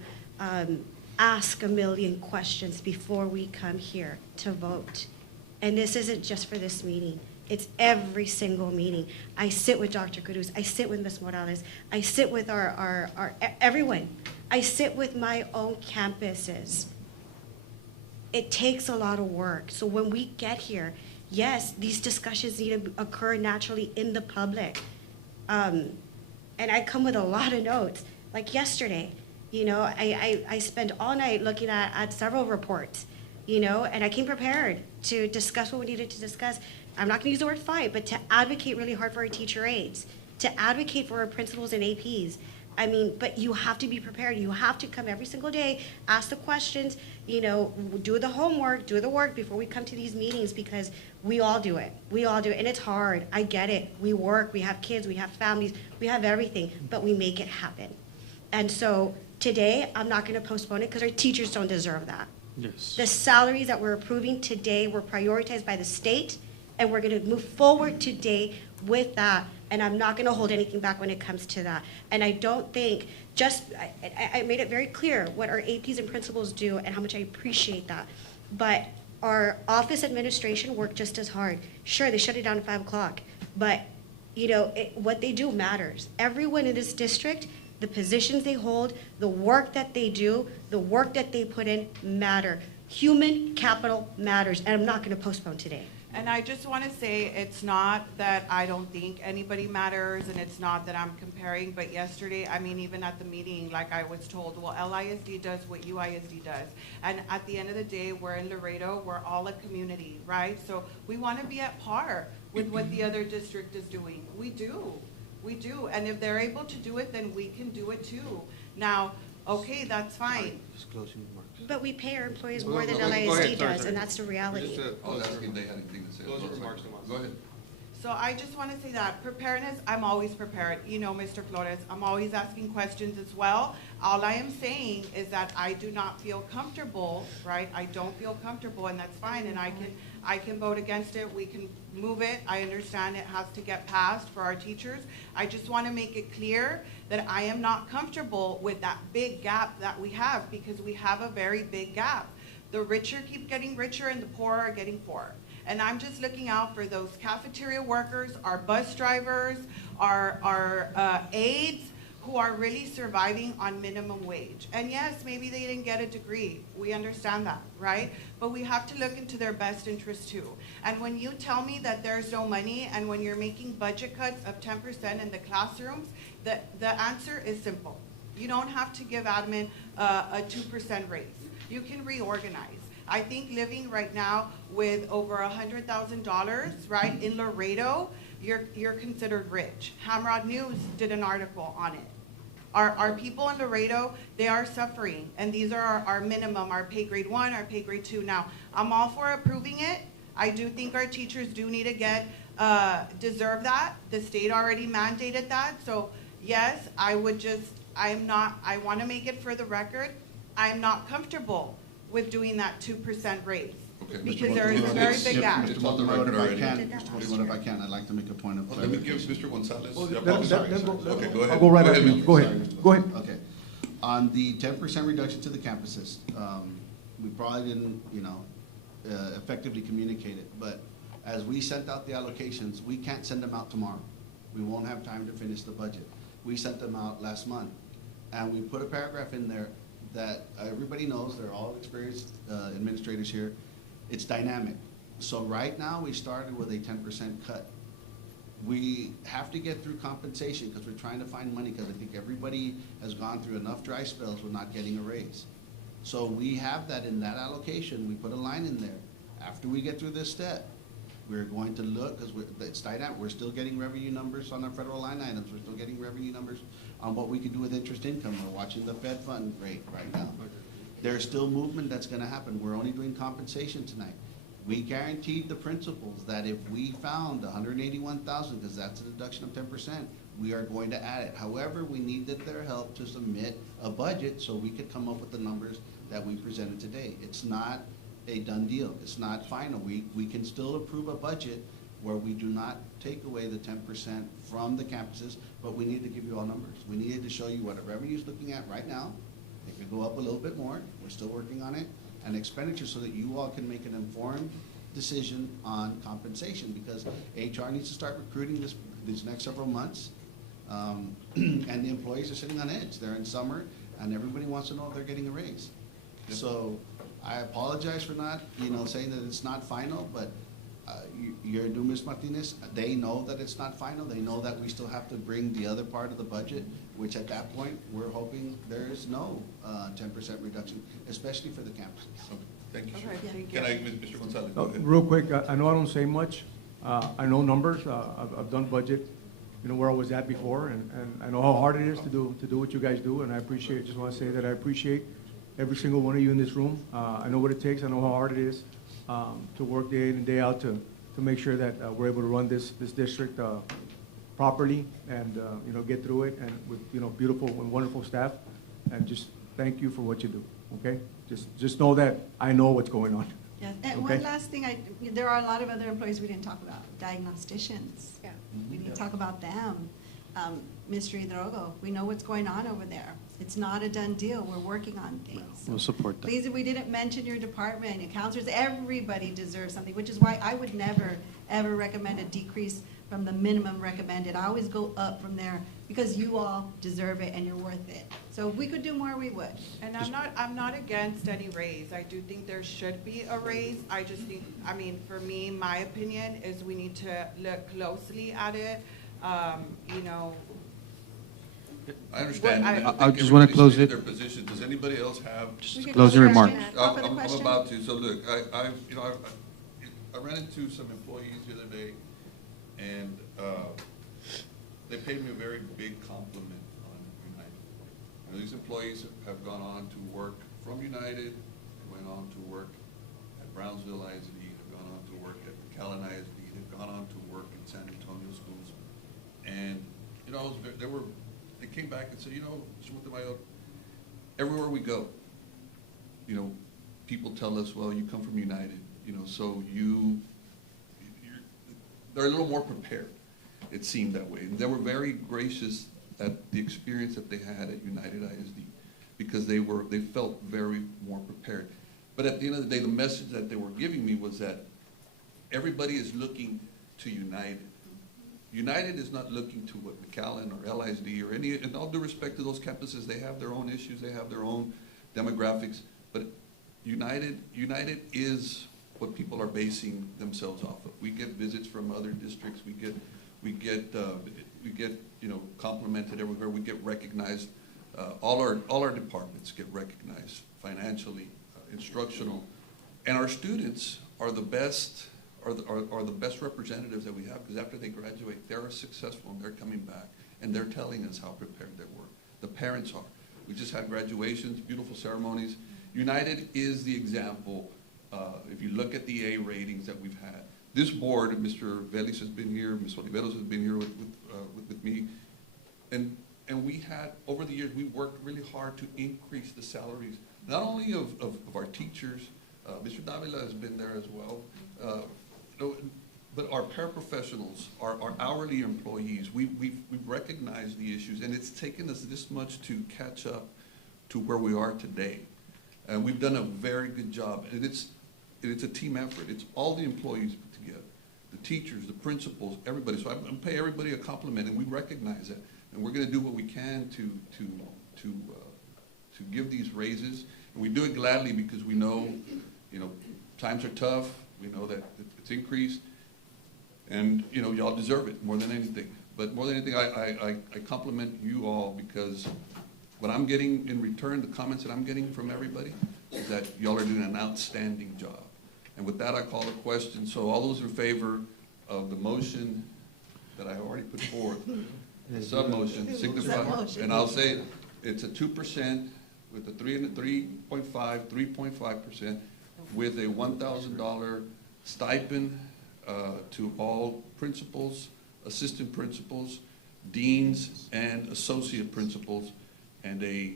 ask a million questions before we come here to vote. And this isn't just for this meeting. It's every single meeting. I sit with Dr. Cruz, I sit with Ms. Morales, I sit with everyone. I sit with my own campuses. It takes a lot of work. So when we get here, yes, these discussions need to occur naturally in the public. And I come with a lot of notes. Like yesterday, you know, I spent all night looking at several reports, you know, and I came prepared to discuss what we needed to discuss. I'm not gonna use the word fight, but to advocate really hard for our teacher aides, to advocate for our principals and APs. I mean, but you have to be prepared. You have to come every single day, ask the questions, you know, do the homework, do the work before we come to these meetings because we all do it. We all do it, and it's hard. I get it. We work, we have kids, we have families, we have everything, but we make it happen. And so today, I'm not gonna postpone it because our teachers don't deserve that. Yes. The salaries that we're approving today were prioritized by the state, and we're gonna move forward today with that, and I'm not gonna hold anything back when it comes to that. And I don't think, I made it very clear what our APs and principals do and how much I appreciate that. But our office administration worked just as hard. Sure, they shut it down at 5 o'clock, but, you know, what they do matters. Everyone in this district, the positions they hold, the work that they do, the work that they put in matter. Human capital matters, and I'm not gonna postpone today. And I just want to say, it's not that I don't think anybody matters, and it's not that I'm comparing, but yesterday, I mean, even at the meeting, like I was told, well, LISD does what UISD does. And at the end of the day, we're in Laredo, we're all a community, right? So we want to be at par with what the other district is doing. We do. We do. And if they're able to do it, then we can do it too. Now, okay, that's fine. But we pay our employees Go- more go- than go ahead, LISD sorry, does, sorry. and that's the reality. I was asking if they had anything to say. Close your remarks, Tomas. Go ahead. So I just want to say that preparedness, I'm always prepared. You know, Mr. Flores, I'm always asking questions as well. All I am saying is that I do not feel comfortable, right? I don't feel comfortable, and that's fine, and I can vote against it. We can move it. I understand it has to get passed for our teachers. I just want to make it clear that I am not comfortable with that big gap that we have, because we have a very big gap. The richer keep getting richer and the poorer are getting poorer. And I'm just looking out for those cafeteria workers, our bus drivers, our aides, who are really surviving on minimum wage. And yes, maybe they didn't get a degree. We understand that, right? But we have to look into their best interest too. And when you tell me that there's no money, and when you're making budget cuts of 10% in the classrooms, the answer is simple. You don't have to give admin a 2% raise. You can reorganize. I think living right now with over $100,000, right, in Laredo, you're considered rich. Hamrod News did an article on it. Our people in Laredo, they are suffering, and these are our minimum, our pay grade 1, our pay grade 2. Now, I'm all for approving it. I do think our teachers do need to deserve that. The state already mandated that. So yes, I want to make it for the record, I'm not comfortable with doing that 2% raise. Okay, Mr. Because there is a very Gonzalez. big gap. It's on the Mr. record If I already. can, Mr. Multimode, if I can, I'd like to make a point of Let me give clarification. Mr. Gonzalez. Well, the let- opportunity. let- let go- Okay, let- go ahead. I'll go right Go after ahead, you. Mr. Go ahead. Gonzalez. Go ahead. Okay. On the 10% reduction to the campuses, we probably didn't, effectively communicate it, but as we sent out the allocations, we can't send them out tomorrow. We won't have time to finish the budget. We sent them out last month, and we put a paragraph in there that everybody knows, they're all experienced administrators here, it's dynamic. So right now, we started with a 10% cut. We have to get through compensation because we're trying to find money, because I think everybody has gone through enough dry spells with not getting a raise. So we have that in that allocation, we put a line in there. After we get through this step, we're going to look, because it's dynamic, we're still getting revenue numbers on our federal line items, we're still getting revenue numbers on what we can do with interest income. We're watching the Fed fund rate right now. There's still movement that's gonna happen. We're only doing compensation tonight. We guaranteed the principals that if we found 181,000, because that's a deduction of 10%, we are going to add it. However, we needed their help to submit a budget so we could come up with the numbers that we presented today. It's not a done deal. It's not final. We can still approve a budget where we do not take away the 10% from the campuses, but we need to give you all numbers. We needed to show you what our revenue is looking at right now. It could go up a little bit more. We're still working on it. And expenditure, so that you all can make an informed decision on compensation, because HR needs to start recruiting these next several months. And the employees are sitting on edge. They're in summer, and everybody wants to know if they're getting a raise. So I apologize for not, saying that it's not final, but your new Ms. Martinez, they know that it's not final. They know that we still have to bring the other part of the budget, which at that point, we're hoping there is no 10% reduction, especially for the campuses. Okay, thank you. Okay, thank you. Can I, Mr. Gonzalez, go ahead. Real quick, I know I don't say much. I know numbers. I've done budget, where I was at before, and I know how hard it is to do what you guys do, and I just want to say that I appreciate every single one of you in this room. I know what it takes. I know how hard it is to work day in and day out to make sure that we're able to run this district properly and, get through it, and with, beautiful and wonderful staff. And just thank you for what you do, okay? Just know that I know what's going on. Yes, and Okay. one last thing, there are a lot of other employees we didn't talk about, diagnosticians. Yeah. We need to talk about them. Mr. Hidrogo, we know what's going on over there. It's not a done deal, we're working on things. We'll support that. Please, we didn't mention your department, and counselors, everybody deserves something, which is why I would never, ever recommend a decrease from the minimum recommended. I always go up from there, because you all deserve it and you're worth it. So if we could do more, we would. And I'm not against any raise. I do think there should be a raise. I just think, for me, my opinion is we need to look closely at it. I understand. Well, and I- think I just wanna everybody close stated it. Their position. Does anybody else have? We could Closing go remarks. first. Call for the I'm question. about to. So look, I ran into some employees the other day And they paid me a very big compliment on United. You know, these employees have gone on to work from United, went on to work at Brownsville ISD, have gone on to work at McAllen ISD, they've gone on to work in San Antonio schools. And, you know, they came back and said, you know, Mr. Montemayor, everywhere we go, you know, people tell us, well, you come from United, you know, so they're a little more prepared. It seemed that way. And they were very gracious at the experience that they had at United ISD because they felt very more prepared. But at the end of the day, the message that they were giving me was that everybody is looking to United. United is not looking to what McAllen or LISD or any, in all due respect to those campuses, they have their own issues, they have their own demographics, but United is what people are basing themselves off of. We get visits from other districts, we get you know, complimented everywhere, we get recognized. All our departments get recognized financially, instructional, and our students are the best representatives that we have, because after they graduate, they're successful and they're coming back and they're telling us how prepared they were. The parents are. We just had graduations, beautiful ceremonies. United is the example. If you look at the A ratings that we've had, this board, Mr. Vélez has been here, Ms. Oliveros has been here with me, and we had, over the years, we worked really hard to increase the salaries, not only of our teachers, Mr. Davila has been there as well, but our paraprofessionals, our hourly employees, we've recognized the issues, and it's taken us this much to catch up to where we are today. And we've done a very good job, and it's a team effort. It's all the employees put together, the teachers, the principals, everybody. So I'm going to pay everybody a compliment, and we recognize that, and we're going to do what we can to give these raises, and we do it gladly because we know, you know, times are tough. We know that it's increased, and you know, y'all deserve it more than anything. But more than anything, I compliment you all because what I'm getting in return, the comments that I'm getting from everybody, is that y'all are doing an outstanding job. And with that, I call the question. So all those in favor of the motion that I already put forth, the sub-motion, signify, and I'll say it's a 2% with a 3.5% with a $1,000 stipend to all principals, assistant principals, deans, and associate principals, and the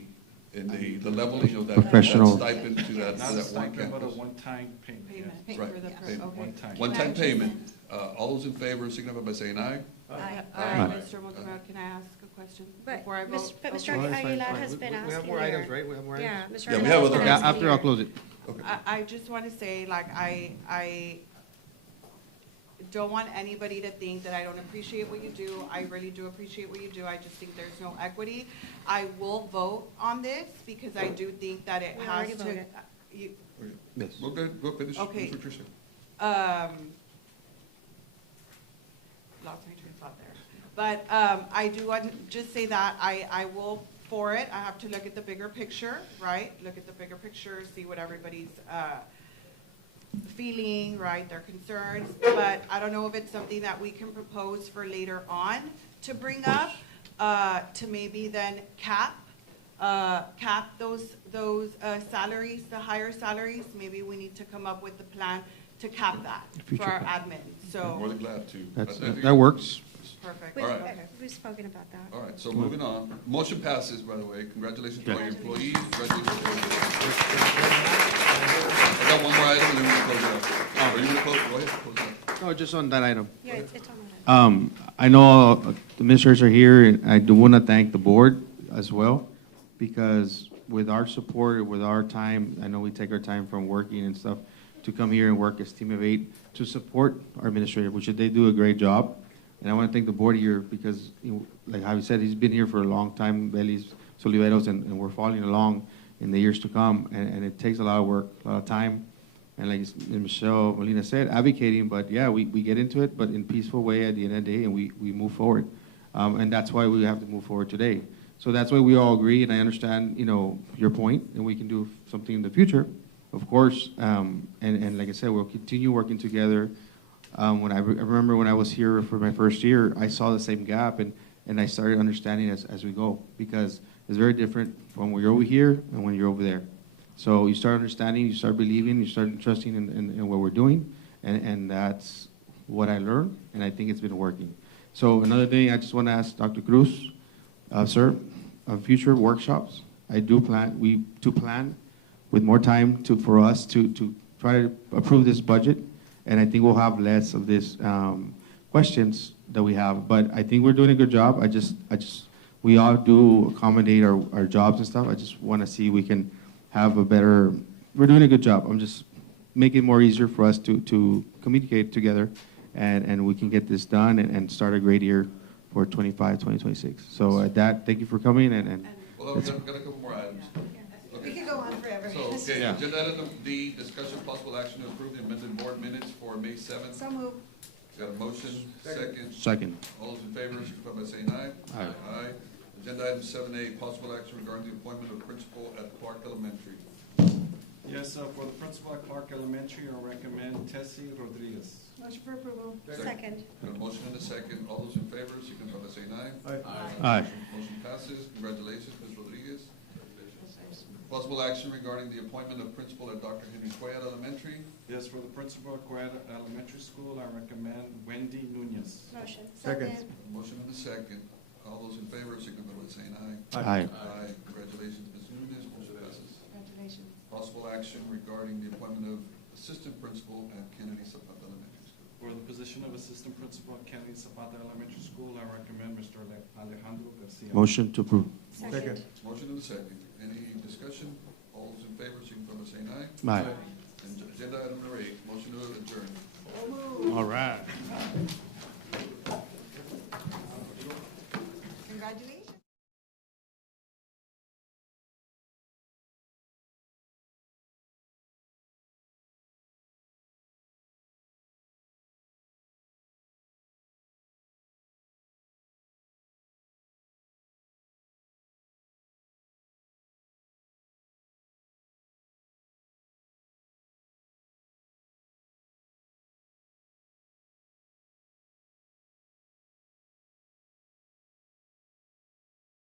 leveling of that Professional. stipend to that Not a one stipend, but a campus. one-time payment. yes. Right. For the Payment. okay. One-time. One-time payment. All those in favor signify by saying aye. Aye. Aye. Mr. Montemayor, can I ask a question But before I vote? But Mr. Okay. Aguilar has been asking We have more here. items, right? We have more items? Yeah, Mr. Yeah, we Aguilar have has other been items. asking After I'll here. close it. Okay. I just want to say, like, I don't want anybody to think that I don't appreciate what you do. I really do appreciate what you do. I just think there's no equity. I will vote on this because I do think that it We has already to. voted. You, Yes. Go ahead, go finish. Okay. Finish what you're saying. Lost my train of thought there. But I do want to just say that I will for it. I have to look at the bigger picture, right? Look at the bigger picture, see what everybody's feeling, right, their concerns. But I don't know if it's something that we can propose for later on to bring up, to maybe then cap those salaries, the higher salaries. Maybe we need to come up with a plan to cap that for our admin. More So, than glad to. That works. perfect. All right. Okay. We've spoken about that. All right, so moving on. Motion passes, by the way. Congratulations to all your employees. Congratulations. I got one more item and then we'll close it up. Are you gonna close? Go ahead, close it up. No, just on that item. Yeah, it's on that. I know the ministers are here, and I do want to thank the board as well, because with our support, with our time, I know we take our time from working and stuff to come here and work as Team of 8 to support our administrator, which they do a great job. And I want to thank the board here because, like Javi said, he's been here for a long time, Vélez, Soliveros, and we're following along in the years to come. And it takes a lot of work, a lot of time. And like Michelle Molina said, advocating, but yeah, we get into it, but in a peaceful way at the end of the day, and we move forward. And that's why we have to move forward today. So that's why we all agree, and I understand, your point, and we can do something in the future, of course. And like I said, we'll continue working together I remember when I was here for my first year, I saw the same gap, and I started understanding as we go, because it's very different from when you're over here and when you're over there. So you start understanding, you start believing, you start trusting in what we're doing, and that's what I learned, and I think it's been working. So another thing, I just want to ask Dr. Cruz, sir, future workshops, we plan with more time for us to try to approve this budget, and I think we'll have less of these questions that we have. But I think we're doing a good job. We all do accommodate our jobs and stuff. I just want to see we can have we're doing a good job. I'm just making it more easier for us to communicate together, and we can get this done and start a great year for 2026. So at that, thank you for coming, and Well, we've got a couple more items. We could go on forever. So, okay, Yeah. agenda item D, discussion possible action to approve the amended board minutes for May 7th. So move. Got a motion, second. Second. All those in favor, signify by saying aye. Aye. Aye. Agenda item 7A, possible action regarding the appointment of principal at Clark Elementary. Yes, for the principal at Clark Elementary, I recommend Tessie Rodriguez. Motion for approval. Second. Got a motion and a second. All those in favor, signify by saying aye. Aye. Motion passes. Congratulations, Ms. Rodriguez. Possible action regarding the appointment of principal at Dr. Henry Cuellar Elementary. Yes, for the principal at Cuellar Elementary School, I recommend Wendy Nunez. Motion. Second. Motion and a second. All those in favor, signify by saying aye. Aye. Aye. Congratulations, Ms. Nunez. Motion passes. Congratulations. Possible action regarding the appointment of assistant principal at Kennedy Zapata Elementary School. For the position of assistant principal at Kennedy Zapata Elementary School, I recommend Mr. Alejandro Garcia. Motion to approve. Second. Motion and a second. Any discussion? All those in favor, signify by saying aye. Aye. And agenda item number 8, motion to adjourn. All right.